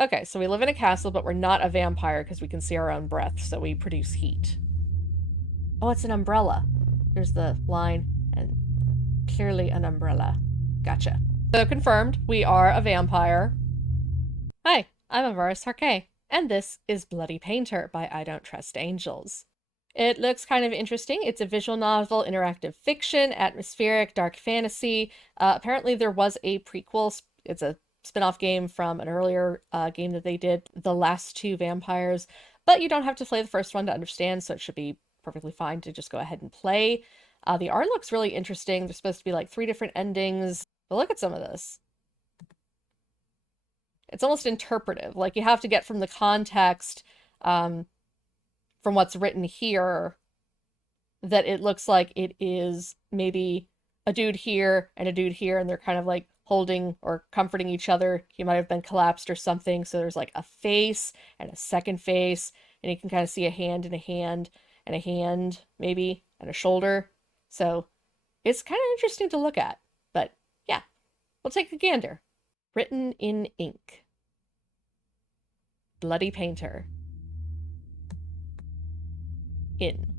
Okay, so we live in a castle, but we're not a vampire because we can see our own breath, so we produce heat. Oh, it's an umbrella. There's the line, and clearly an umbrella. Gotcha. So confirmed, we are a vampire. Hi, I'm Avaris Harkay, and this is Bloody Painter by I Don't Trust Angels. It looks kind of interesting. It's a visual novel, interactive fiction, atmospheric, dark fantasy. Apparently there was a prequel. It's a spin-off game from an earlier game that they did, The Last Two Vampires, but you don't have to play the first one to understand, so it should be perfectly fine to just go ahead and play. The art looks really interesting. There's supposed to be like 3 different endings, but look at some of this. It's almost interpretive. Like you have to get from the context from what's written here that it looks like it is maybe a dude here and a dude here, and they're kind of like holding or comforting each other. He might have been collapsed or something. So there's like a face and a second face, and you can kind of see a hand and a hand and a hand maybe and a shoulder. So it's kind of interesting to look at. But yeah, we'll take a gander. Written in ink. Bloody Painter. In.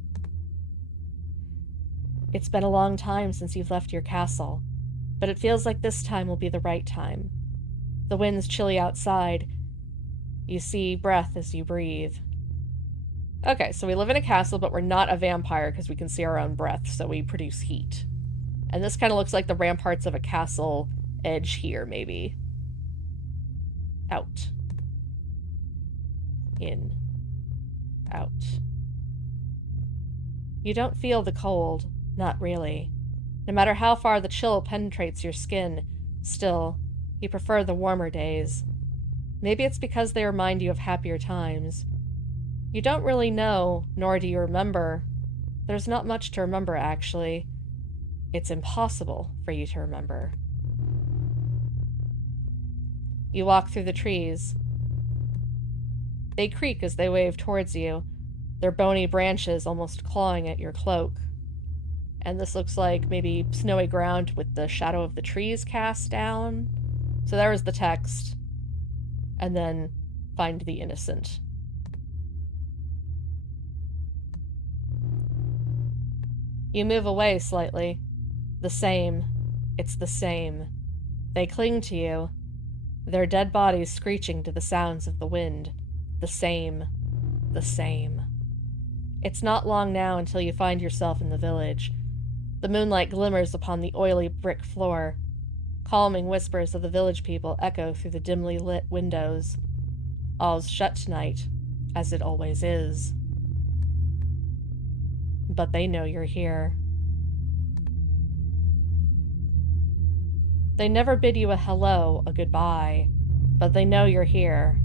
It's been a long time since you've left your castle, but it feels like this time will be the right time. The wind's chilly outside. You see breath as you breathe. Okay, so we live in a castle, but we're not a vampire because we can see our own breath, so we produce heat. And this kind of looks like the ramparts of a castle edge here, maybe. Out. In. Out. You don't feel the cold. Not really. No matter how far the chill penetrates your skin, still, you prefer the warmer days. Maybe it's because they remind you of happier times. You don't really know, nor do you remember. There's not much to remember, actually. It's impossible for you to remember. You walk through the trees. They creak as they wave towards you, their bony branches almost clawing at your cloak. And this looks like maybe snowy ground with the shadow of the trees cast down. So there was the text. And then find the innocent. You move away slightly. The same. It's the same. They cling to you, their dead bodies screeching to the sounds of the wind. The same. The same. It's not long now until you find yourself in the village. The moonlight glimmers upon the oily brick floor. Calming whispers of the village people echo through the dimly lit windows. All's shut tonight, as it always is. But they know you're here. They never bid you a hello, a goodbye, but they know you're here.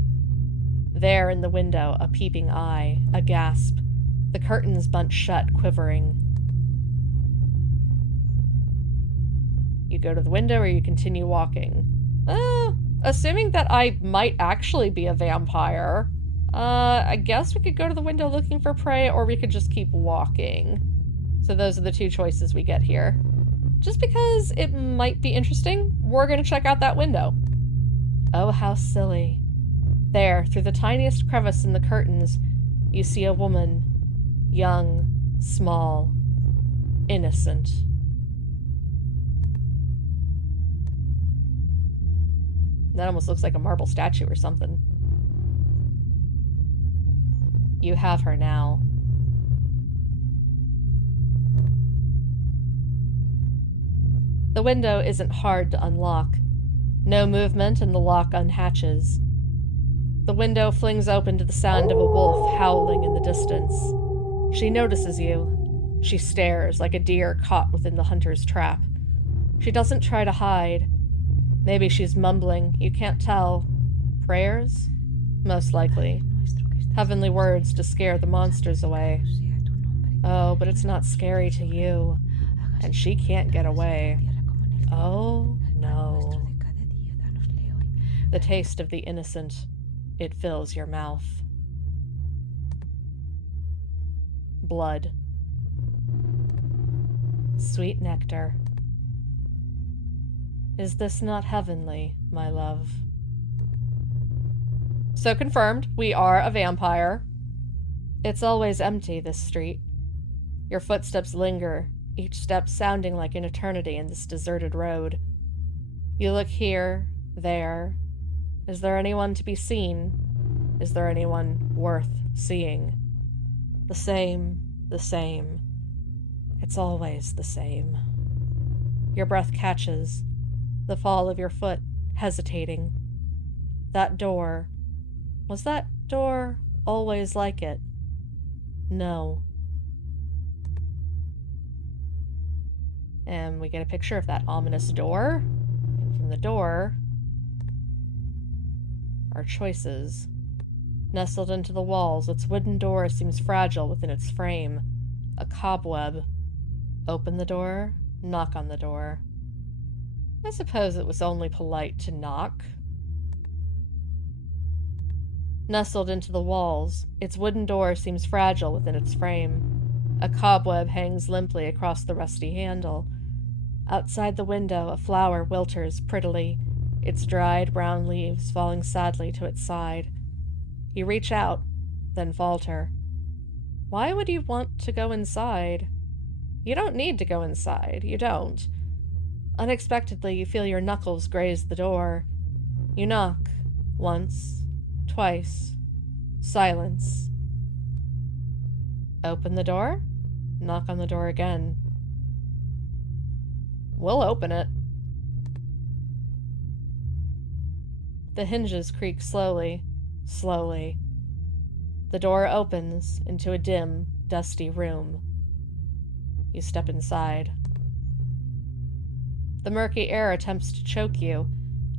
There in the window, a peeping eye, a gasp, the curtains bunched shut, quivering. You go to the window or you continue walking? Assuming that I might actually be a vampire, I guess we could go to the window looking for prey, or we could just keep walking. So those are the 2 choices we get here. Just because it might be interesting, we're gonna check out that window. Oh, how silly. There, through the tiniest crevice in the curtains, you see a woman. Young, small, innocent. That almost looks like a marble statue or something. You have her now. The window isn't hard to unlock. No movement and the lock unhatches. The window flings open to the sound of a wolf howling in the distance. She notices you. She stares like a deer caught within the hunter's trap. She doesn't try to hide. Maybe she's mumbling, you can't tell. Prayers? Most likely. Heavenly words to scare the monsters away. Oh, but it's not scary to you. And she can't get away. Oh, no. The taste of the innocent. It fills your mouth. Blood. Sweet nectar. Is this not heavenly, my love? So confirmed, we are a vampire. It's always empty, this street. Your footsteps linger, each step sounding like an eternity in this deserted road. You look here, there. Is there anyone to be seen? Is there anyone worth seeing? The same, the same. It's always the same. Your breath catches, the fall of your foot, hesitating. That door. Was that door always like it? No. And we get a picture of that ominous door. And from the door, our choices. Nestled into the walls, its wooden door seems fragile within its frame. A cobweb. Open the door, knock on the door. I suppose it was only polite to knock. Nestled into the walls, its wooden door seems fragile within its frame. A cobweb hangs limply across the rusty handle. Outside the window, a flower wilters prettily, its dried brown leaves falling sadly to its side. You reach out, then falter. Why would you want to go inside? You don't need to go inside. You don't. Unexpectedly, you feel your knuckles graze the door. You knock. Once. Twice. Silence. Open the door. Knock on the door again. We'll open it. The hinges creak slowly. Slowly. The door opens into a dim, dusty room. You step inside. The murky air attempts to choke you,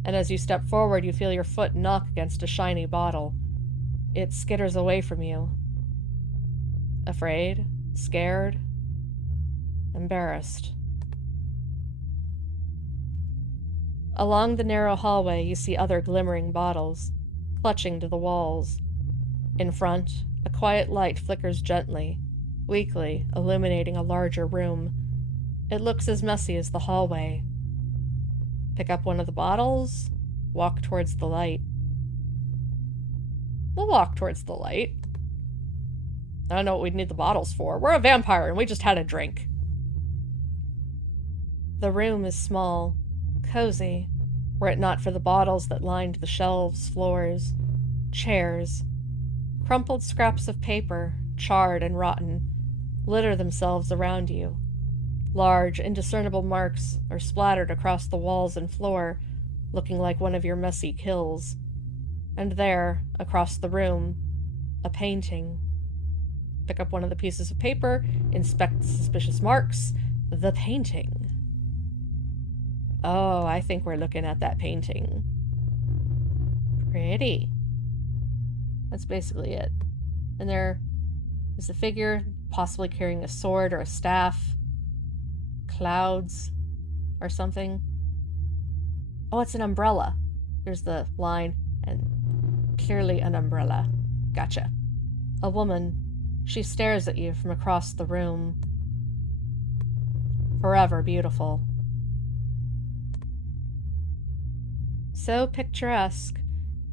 and as you step forward, you feel your foot knock against a shiny bottle. It skitters away from you. Afraid, scared, embarrassed. Along the narrow hallway, you see other glimmering bottles, clutching to the walls. In front, a quiet light flickers gently, weakly, illuminating a larger room. It looks as messy as the hallway. Pick up one of the bottles, walk towards the light. We'll walk towards the light. I don't know what we'd need the bottles for. We're a vampire and we just had a drink. The room is small, cozy, were it not for the bottles that lined the shelves, floors, chairs. Crumpled scraps of paper, charred and rotten, litter themselves around you. Large, indiscernible marks are splattered across the walls and floor, looking like one of your messy kills. And there, across the room, a painting. Pick up one of the pieces of paper, inspect the suspicious marks. The painting. Oh, I think we're looking at that painting. Pretty. That's basically it. And there is a figure, possibly carrying a sword or a staff. Clouds or something. Oh, it's an umbrella. Here's the line, and clearly an umbrella. Gotcha. A woman. She stares at you from across the room. Forever beautiful. So picturesque,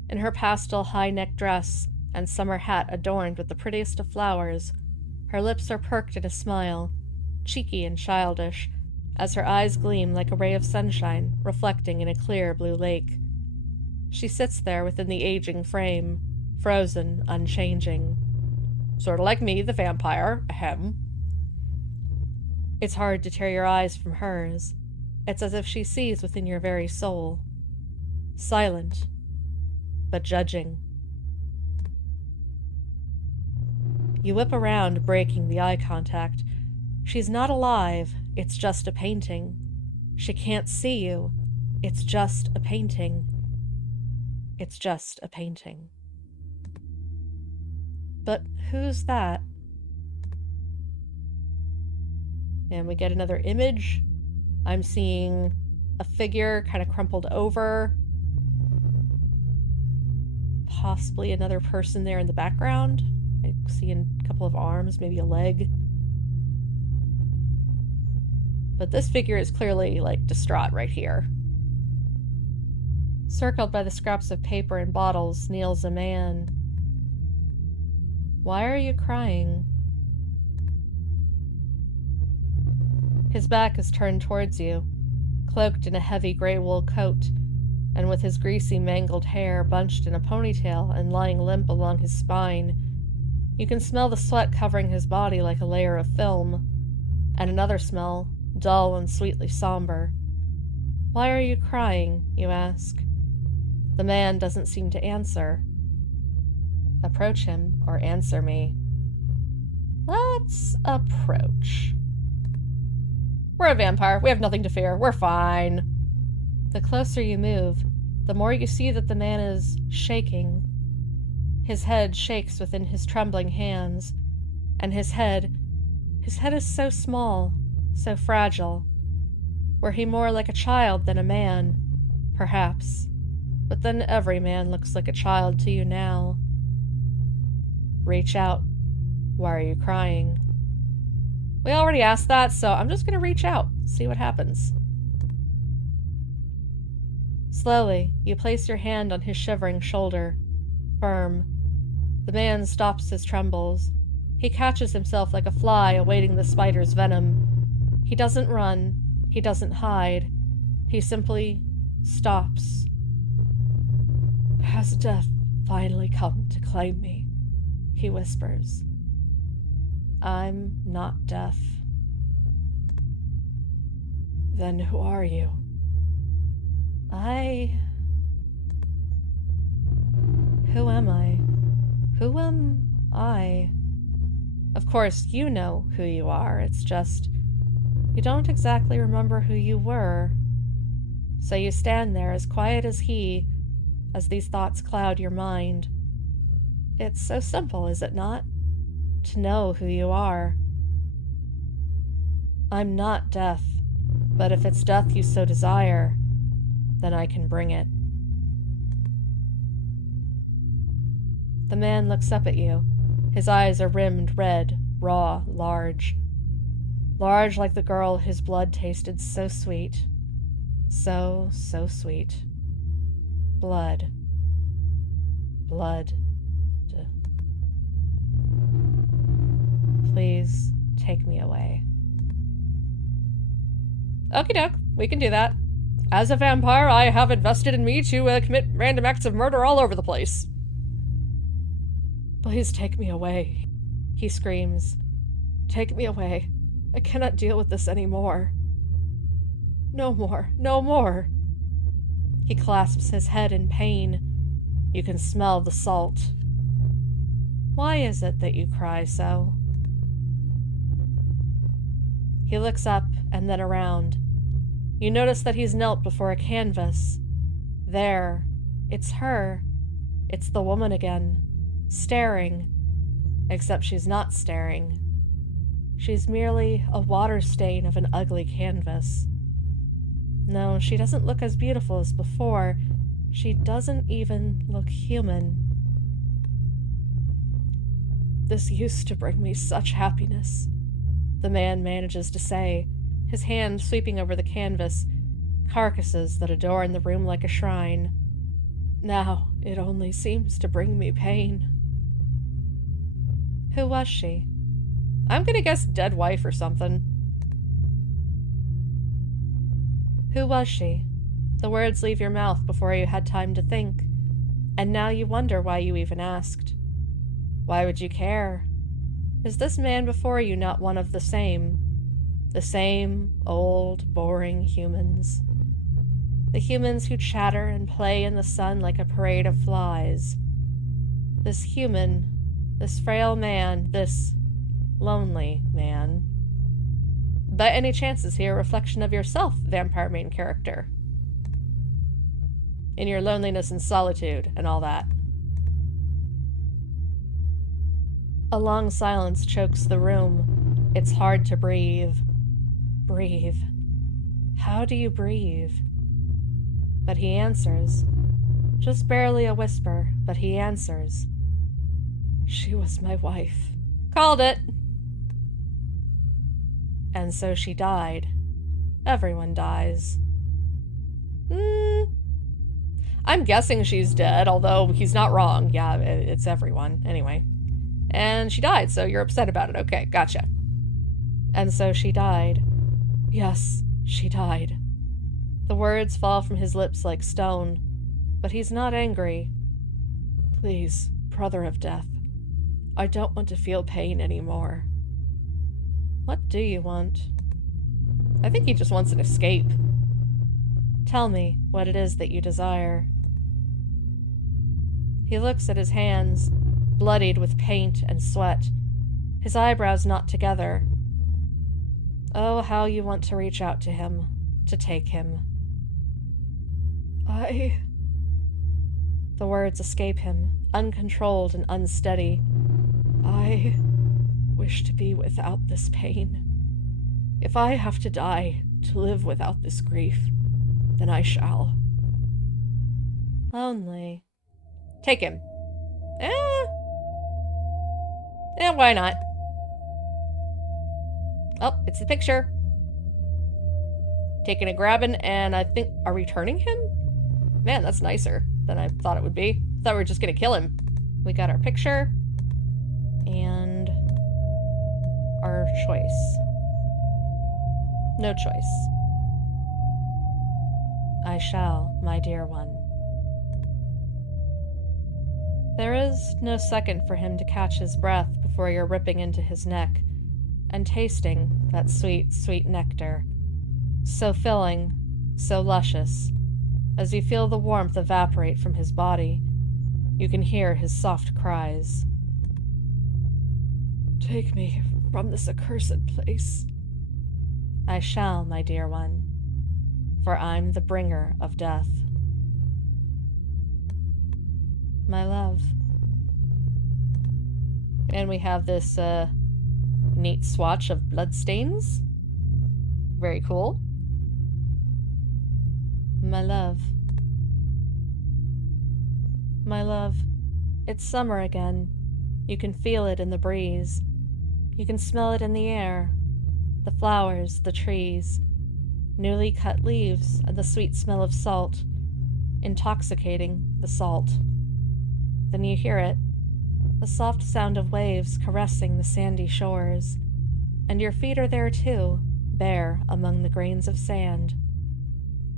in her pastel high-neck dress and summer hat adorned with the prettiest of flowers. Her lips are perked in a smile, cheeky and childish, as her eyes gleam like a ray of sunshine reflecting in a clear blue lake. She sits there within the aging frame, frozen, unchanging. Sort of like me, the vampire. Ahem. It's hard to tear your eyes from hers. It's as if she sees within your very soul. Silent, but judging. You whip around, breaking the eye contact. She's not alive. It's just a painting. She can't see you. It's just a painting. It's just a painting. But who's that? And we get another image. I'm seeing a figure kind of crumpled over. Possibly another person there in the background. I see a couple of arms, maybe a leg. But this figure is clearly, like, distraught right here. Circled by the scraps of paper and bottles kneels a man. Why are you crying? His back is turned towards you, cloaked in a heavy gray wool coat, and with his greasy, mangled hair bunched in a ponytail and lying limp along his spine. You can smell the sweat covering his body like a layer of film, and another smell, dull and sweetly somber. Why are you crying, you ask? The man doesn't seem to answer. Approach him or answer me. Let's approach. We're a vampire. We have nothing to fear. We're fine. The closer you move, the more you see that the man is shaking. His head shakes within his trembling hands, and his head is so small, so fragile. Were he more like a child than a man, perhaps, but then every man looks like a child to you now. Reach out. Why are you crying? We already asked that, so I'm just going to reach out, see what happens. Slowly, you place your hand on his shivering shoulder, firm. The man stops his trembles. He catches himself like a fly awaiting the spider's venom. He doesn't run. He doesn't hide. He simply stops. Has death finally come to claim me? He whispers. I'm not death. Then who are you? Who am I? Who am I? Of course, you know who you are. It's just, you don't exactly remember who you were. So you stand there as quiet as he, as these thoughts cloud your mind. It's so simple, is it not? To know who you are. I'm not death, but if it's death you so desire, then I can bring it. The man looks up at you. His eyes are rimmed red, raw, large. Large like the girl whose blood tasted so sweet. So sweet. Blood. Blood. Please take me away. Okie doke, we can do that. As a vampire, I have invested in me to commit random acts of murder all over the place. Please take me away, he screams. Take me away. I cannot deal with this anymore. No more, no more. He clasps his head in pain. You can smell the salt. Why is it that you cry so? He looks up and then around. You notice that he's knelt before a canvas. There. It's her. It's the woman again. Staring. Except she's not staring. She's merely a water stain of an ugly canvas. No, she doesn't look as beautiful as before. She doesn't even look human. This used to bring me such happiness, the man manages to say, his hand sweeping over the canvas, carcasses that adorn the room like a shrine. Now it only seems to bring me pain. Who was she? I'm gonna guess dead wife or something. Who was she? The words leave your mouth before you had time to think, and now you wonder why you even asked. Why would you care? Is this man before you not one of the same? The same old, boring humans. The humans who chatter and play in the sun like a parade of flies. This human, this frail man, this lonely man. By any chance is he a reflection of yourself, vampire main character? In your loneliness and solitude and all that. A long silence chokes the room. It's hard to breathe. Breathe. How do you breathe? But he answers. Just barely a whisper, but he answers. She was my wife. Called it. And so she died. Everyone dies. I'm guessing she's dead, although he's not wrong. Yeah, it's everyone. Anyway. And she died, so you're upset about it. Okay, gotcha. And so she died. Yes, she died. The words fall from his lips like stone, but he's not angry. Please, brother of death, I don't want to feel pain anymore. What do you want? I think he just wants an escape. Tell me what it is that you desire. He looks at his hands, bloodied with paint and sweat, his eyebrows knot together. Oh, how you want to reach out to him, to take him. The words escape him, uncontrolled and unsteady. I wish to be without this pain. If I have to die to live without this grief, then I shall. Lonely. Take him. Why not? Oh, it's the picture. Taking a grabbing, and I think, are we turning him? Man, that's nicer than I thought it would be. I thought we were just gonna kill him. We got our picture. And our choice. No choice. I shall, my dear one. There is no second for him to catch his breath before you're ripping into his neck and tasting that sweet, sweet nectar. So filling, so luscious. As you feel the warmth evaporate from his body, you can hear his soft cries. Take me from this accursed place. I shall, my dear one, for I'm the bringer of death. My love. And we have this, neat swatch of bloodstains. Very cool. My love. My love, it's summer again. You can feel it in the breeze. You can smell it in the air. The flowers, the trees, newly cut leaves, and the sweet smell of salt. Intoxicating, the salt. Then you hear it, the soft sound of waves caressing the sandy shores. And your feet are there too, bare among the grains of sand.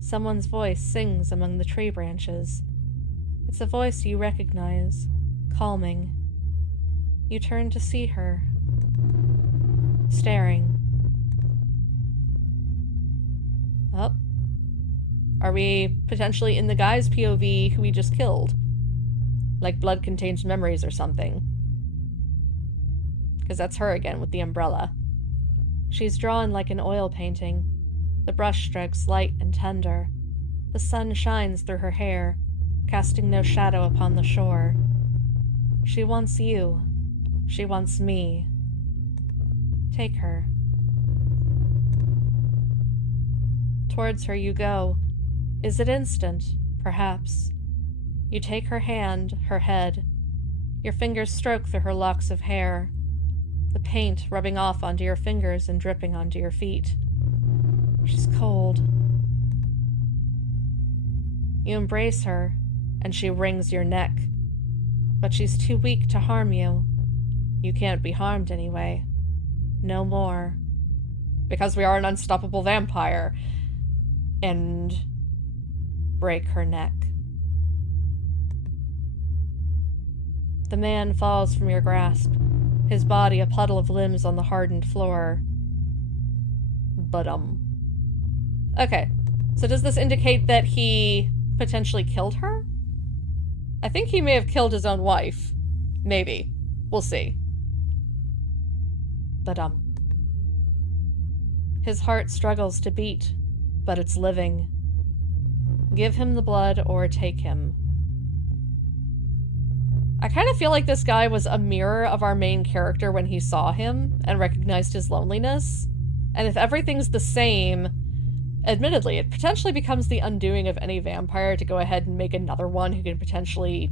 Someone's voice sings among the tree branches. It's a voice you recognize, calming. You turn to see her, staring. Oh. Are we potentially in the guy's POV who we just killed? Like blood contains memories or something. Because that's her again with the umbrella. She's drawn like an oil painting. The brush strokes light and tender. The sun shines through her hair, casting no shadow upon the shore. She wants you. She wants me. Take her. Towards her you go. Is it instant? Perhaps. You take her hand, her head. Your fingers stroke through her locks of hair, the paint rubbing off onto your fingers and dripping onto your feet. She's cold. You embrace her, and she wrings your neck. But she's too weak to harm you. You can't be harmed anyway. No more. Because we are an unstoppable vampire. And break her neck. The man falls from your grasp, his body a puddle of limbs on the hardened floor. Okay, so does this indicate that he potentially killed her? I think he may have killed his own wife. Maybe. We'll see. His heart struggles to beat, but it's living. Give him the blood or take him. I kind of feel like this guy was a mirror of our main character when he saw him and recognized his loneliness. And if everything's the same, admittedly, it potentially becomes the undoing of any vampire to go ahead and make another one who can potentially,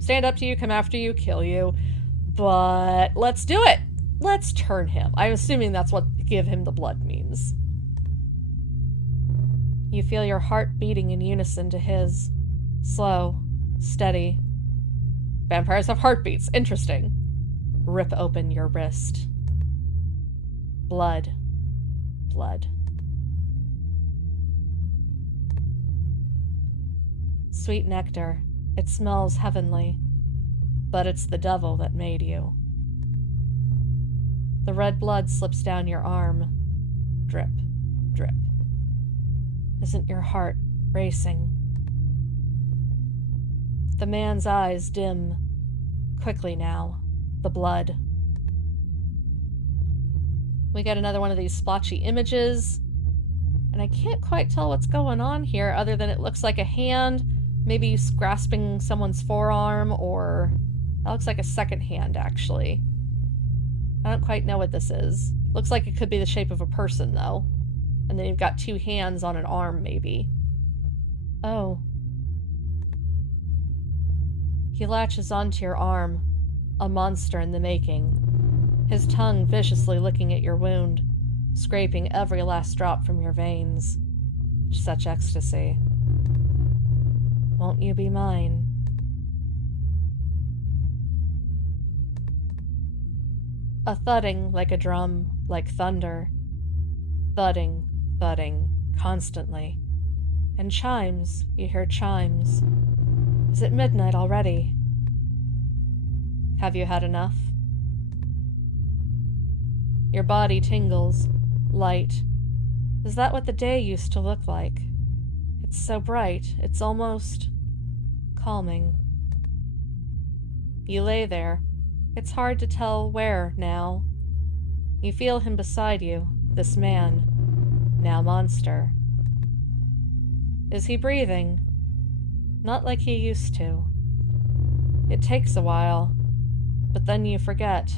stand up to you, come after you, kill you. But let's do it! Let's turn him. I'm assuming that's what give him the blood means. You feel your heart beating in unison to his. Slow. Steady. Vampires have heartbeats. Interesting. Rip open your wrist. Blood. Blood. Sweet nectar. It smells heavenly. But it's the devil that made you. The red blood slips down your arm. Drip. Drip. Isn't your heart racing? The man's eyes dim. Quickly now. The blood. We get another one of these splotchy images. And I can't quite tell what's going on here other than it looks like a hand. Maybe he's grasping someone's forearm, or that looks like a second hand, actually. I don't quite know what this is. Looks like it could be the shape of a person, though. And then you've got two hands on an arm, maybe. Oh. He latches onto your arm, a monster in the making, his tongue viciously licking at your wound, scraping every last drop from your veins. Such ecstasy. Won't you be mine? A thudding like a drum, like thunder. Thudding, thudding, constantly. And chimes, you hear chimes. Is it midnight already? Have you had enough? Your body tingles, light. Is that what the day used to look like? It's so bright, it's almost calming. You lay there. It's hard to tell where now. You feel him beside you, this man, now monster. Is he breathing? Not like he used to. It takes a while, but then you forget.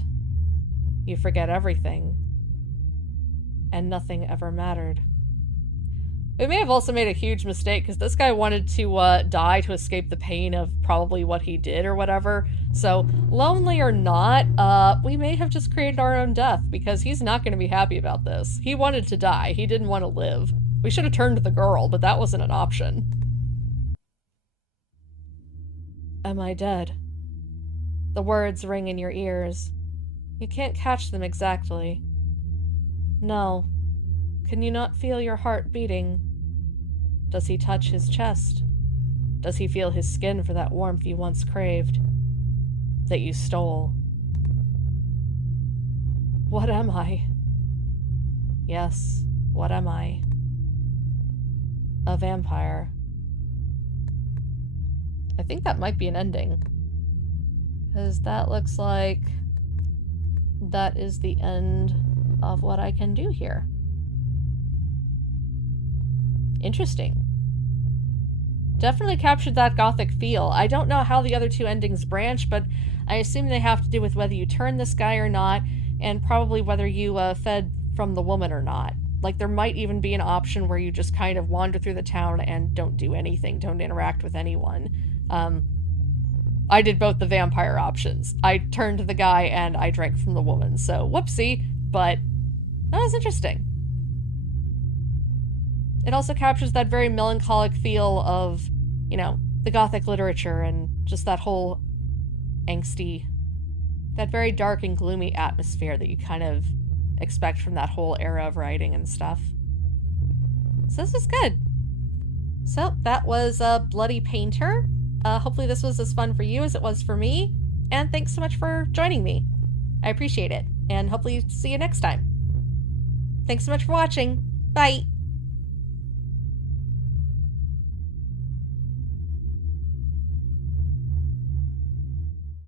You forget everything. And nothing ever mattered. We may have also made a huge mistake, because this guy wanted to die to escape the pain of probably what he did or whatever. So, lonely or not, we may have just created our own death, because he's not going to be happy about this. He wanted to die. He didn't want to live. We should have turned to the girl, but that wasn't an option. Am I dead? The words ring in your ears. You can't catch them exactly. No. Can you not feel your heart beating? Does he touch his chest? Does he feel his skin for that warmth you once craved? That you stole? What am I? Yes, what am I? A vampire. I think that might be an ending. Because that looks like that is the end of what I can do here. Interesting. Definitely captured that gothic feel. I don't know how the other two endings branch, but I assume they have to do with whether you turn this guy or not, and probably whether you fed from the woman or not. Like, there might even be an option where you just kind of wander through the town and don't do anything, don't interact with anyone. I did both the vampire options. I turned to the guy and I drank from the woman, so whoopsie, but that was interesting. It also captures that very melancholic feel of, you know, the Gothic literature and just that whole angsty, that very dark and gloomy atmosphere that you kind of expect from that whole era of writing and stuff. So this was good. So that was Bloody Painter. Hopefully this was as fun for you as it was for me, and thanks so much for joining me. I appreciate it, and hopefully see you next time. Thanks so much for watching. Bye!